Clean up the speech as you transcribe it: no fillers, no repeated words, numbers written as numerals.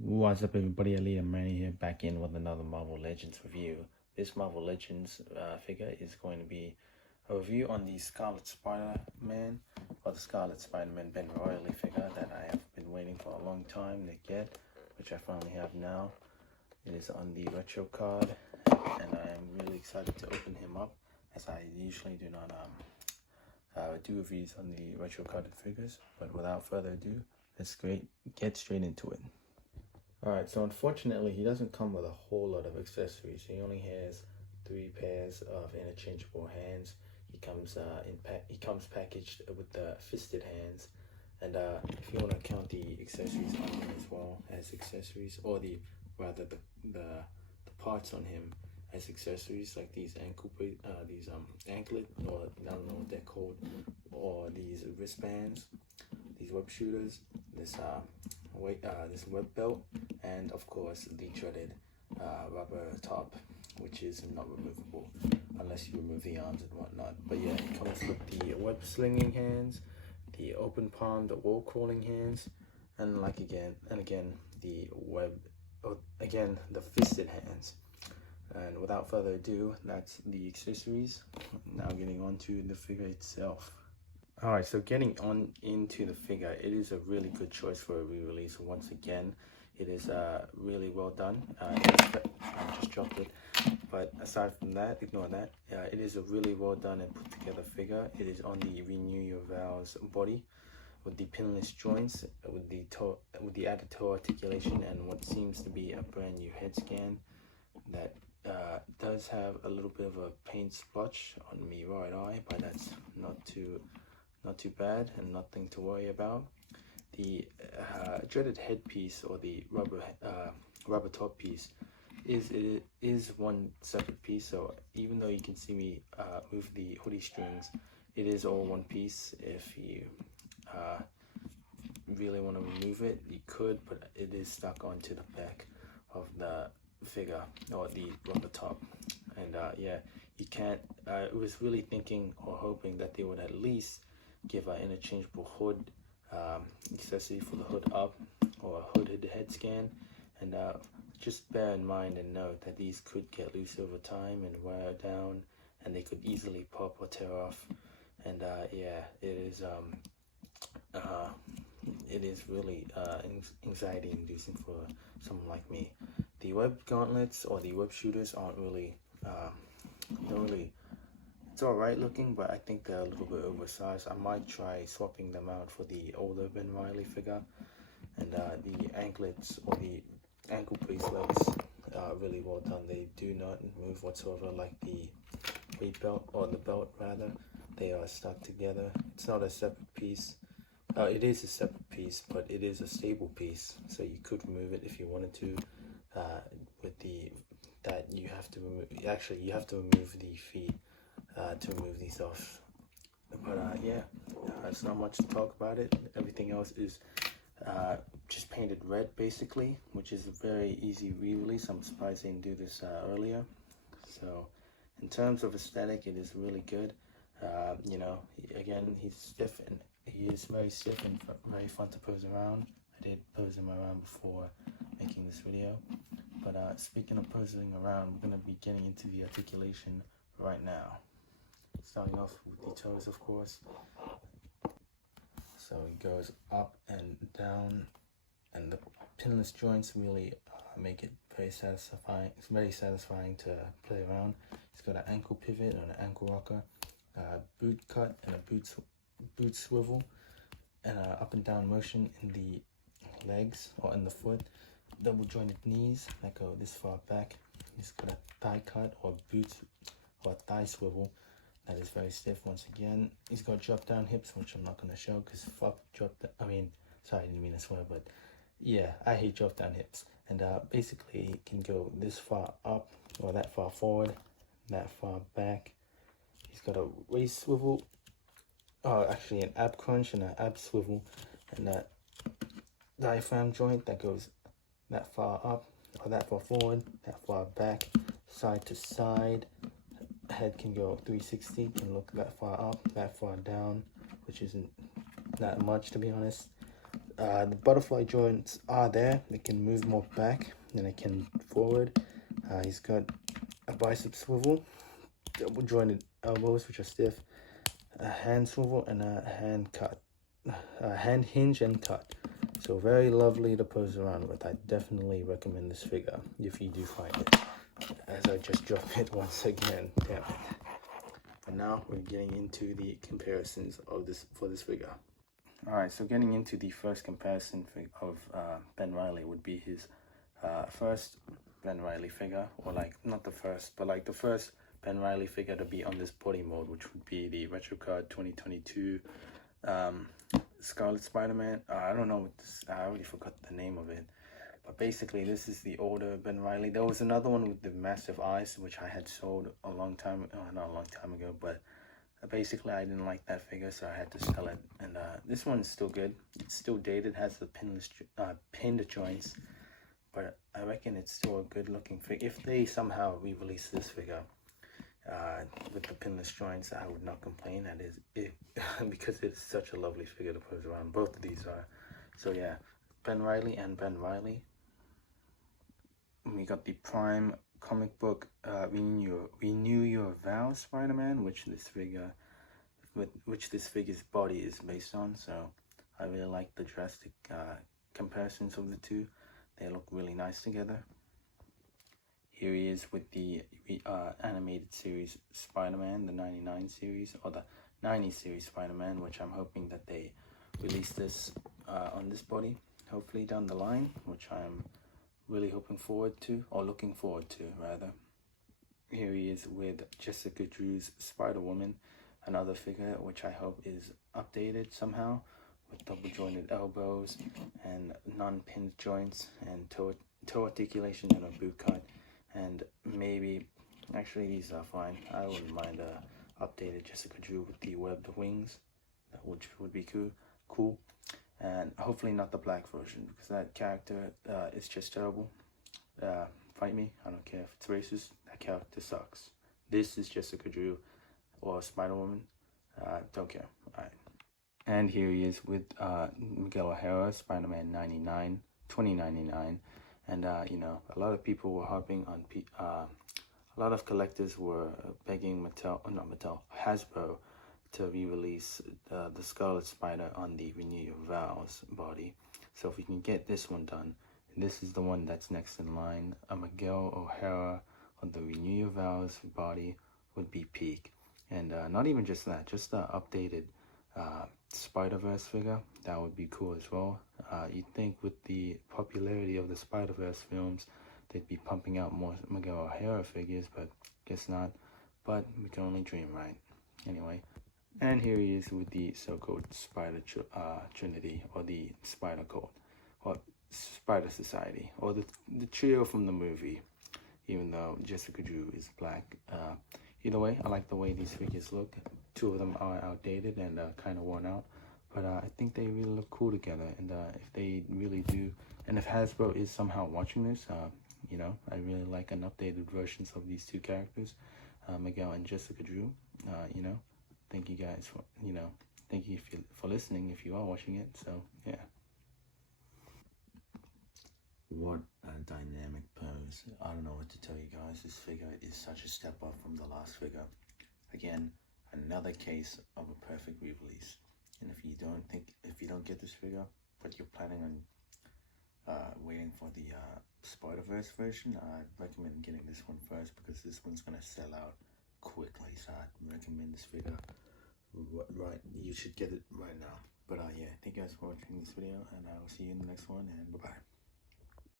What's up, everybody? Ali and Manny here, back in with another Marvel Legends review. This Marvel Legends figure is going to be a review on the Scarlet Spider-Man, or the Scarlet Spider-Man Ben Reilly figure that I have been waiting for a long time to get, which I finally have now. It is on the retro card, and I am really excited to open him up, as I usually do not do reviews on the retro carded figures. But without further ado, let's get straight into it. Alright, so unfortunately he doesn't come with a whole lot of accessories. He only has 3 pairs of interchangeable hands. He comes packaged with the fisted hands, and if you want to count the accessories on him as well as accessories, or the parts on him as accessories, like these anklet, or I don't know what they're called, or these wristbands, these web shooters, this web belt, and of course the dreaded rubber top, which is not removable unless you remove the arms and whatnot. But yeah, it comes with the web slinging hands, the open palm, the wall crawling hands, and again the fisted hands. And without further ado, that's the accessories. Now getting on to the figure itself. Alright, so getting on into the figure, it is a really good choice for a re-release. Once again, it is really well done. I just dropped it, but aside from that, ignore that. It is a really well done and put together figure. It is on the Renew Your Vows body, with the pinless joints, with the added toe articulation, and what seems to be a brand new head scan that does have a little bit of a paint splotch on my right eye, but that's not too bad and nothing to worry about. The dreaded headpiece, or the rubber top piece, is one separate piece. So even though you can see me move the hoodie strings, it is all one piece. If you really want to remove it, you could, but it is stuck onto the back of the figure, or the rubber top. And yeah, you can't. I was really thinking or hoping that they would at least give an interchangeable hood accessory for the hood up, or a hooded head scan. And just bear in mind and note that these could get loose over time and wear down, and they could easily pop or tear off. And yeah, it is really anxiety inducing for someone like me. The web gauntlets, or the web shooters, aren't really it's alright looking, but I think they're a little bit oversized. I might try swapping them out for the older Ben Reilly figure. And the anklets, or the ankle bracelets, are really well done. They do not move whatsoever, like the weight belt, or the belt rather. They are stuck together. It's not a separate piece. It is a separate piece, but it is a stable piece, so you could remove it if you wanted to. You have to remove. Actually, you have to remove the feet to remove these off. But yeah, it's not much to talk about it. Everything else is just painted red, basically, which is a very easy re-release. I'm surprised they didn't do this earlier. So in terms of aesthetic, it is really good. You know, again, he's stiff, and he is very stiff and very fun to pose around. I did pose him around before making this video. But speaking of posing around, we're going to be getting into the articulation right now. Starting off with the toes, of course. So it goes up and down, and the pinless joints really make it very satisfying. It's very satisfying to play around. It's got an ankle pivot and an ankle rocker, boot cut, and a boot swivel, and an up and down motion in the legs, or in the foot. Double jointed knees that go this far back. It's got a thigh cut, or thigh swivel that is very stiff. Once again, he's got drop down hips, which I'm not going to show because sorry, I didn't mean to swear, but yeah, I hate drop down hips. And basically it can go this far up, or that far forward, that far back. He's got a waist swivel, actually an ab crunch and an ab swivel, and that diaphragm joint that goes that far up, or that far forward, that far back, side to side. Head can go 360, can look that far up, that far down, which isn't that much, to be honest. The butterfly joints are there. They can move more back than they can forward. He's got a bicep swivel, double jointed elbows which are stiff, a hand swivel, and a hand cut, a hand hinge and cut. So very lovely to pose around with. I definitely recommend this figure if you do find it. As I just dropped it once again, damn it. But now we're getting into the comparisons of this for this figure. Alright, so getting into the first comparison of Ben Reilly would be his first Ben Reilly figure, or like, not the first, but like the first Ben Reilly figure to be on this body mode, which would be the Retro Card 2022 Scarlet Spider-Man. I don't know what this, I already forgot the name of it. But basically, this is the older Ben Reilly. There was another one with the massive eyes, which I had sold a long time, not a long time ago, but basically I didn't like that figure, so I had to sell it. And this one is still good. It's still dated, has the pinned joints, but I reckon it's still a good looking figure. If they somehow re-release this figure with the pinless joints, I would not complain. That is it, because it's such a lovely figure to pose around. Both of these are. So yeah, Ben Reilly and Ben Reilly. We got the Prime comic book Renew Your Vows Spider-Man, which this figure's body is based on. So I really like the drastic comparisons of the two. They look really nice together. Here he is with the animated series Spider-Man, the 99 series, or the 90 series Spider-Man, which I'm hoping that they release this on this body, hopefully down the line, which I'm really looking forward to, rather. Here he is with Jessica Drew's Spider-Woman, another figure which I hope is updated somehow, with double jointed elbows and non-pinned joints and toe articulation and a boot cut. And maybe, actually these are fine. I wouldn't mind updated Jessica Drew with the webbed wings, which would be cool. And hopefully not the black version, because that character is just terrible. Fight me, I don't care if it's racist, that character sucks. This is Jessica Drew or Spider-Woman, don't care. Alright. And here he is with Miguel O'Hara, Spider-Man 2099. And you know, a lot of people were harping on, a lot of collectors were begging Hasbro to re-release the Scarlet Spider on the Renew Your Vows body. So if we can get this one done, this is the one that's next in line. A Miguel O'Hara on the Renew Your Vows body would be peak. And not even just that, just the updated Spider-Verse figure, that would be cool as well. You'd think with the popularity of the Spider-Verse films, they'd be pumping out more Miguel O'Hara figures, but guess not. But we can only dream, right? Anyway, and here he is with the so-called Spider Trinity, or the Spider Cult, or Spider Society, or the trio from the movie, even though Jessica Drew is black. Either way, I like the way these figures look. Two of them are outdated and kind of worn out, but I think they really look cool together. And if they really do, and if Hasbro is somehow watching this, you know, I really like an updated versions of these two characters, Miguel and Jessica Drew. You know, thank you guys for, you know, thank you for listening if you are watching it. So yeah. What a dynamic pose. I don't know what to tell you guys. This figure is such a step up from the last figure. Again, another case of a perfect re-release. And if you don't get this figure, but you're planning on waiting for the Spider-Verse version, I'd recommend getting this one first, because this one's gonna sell out quickly. So I'd recommend this figure. Right, you should get it right now. But yeah, thank you guys for watching this video, and I will see you in the next one, and bye-bye.